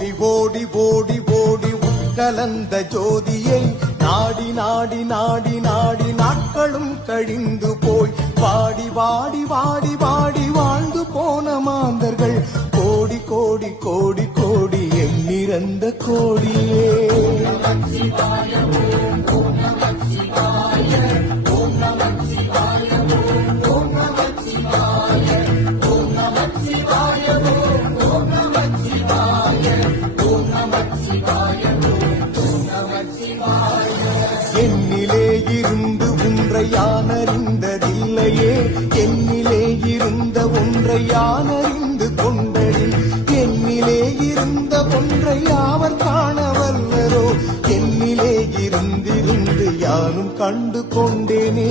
ஓடி ஓடி ஓடி ஓடி உட்கலந்த ஜோதியை நாடி நாடி நாடி நாடி நாட்களும் கழிந்து போய் வாடி வாடி வாடி வாடி வாழ்ந்து போன மாந்தர்கள் கோடி கோடி கோடி கோடி எண்ணிறந்த கோடியே. என்னிலே இருந்து ஒன்றை யானறிந்ததில்லையே, என்னிலே இருந்த ஒன்றை யானறிந்து கொண்டடி, என்னிலே இருந்த ஒன்றை யாவர் காணவல்லரோ, என்னிலே இருந்திருந்து யானும் கண்டு கொண்டேனே.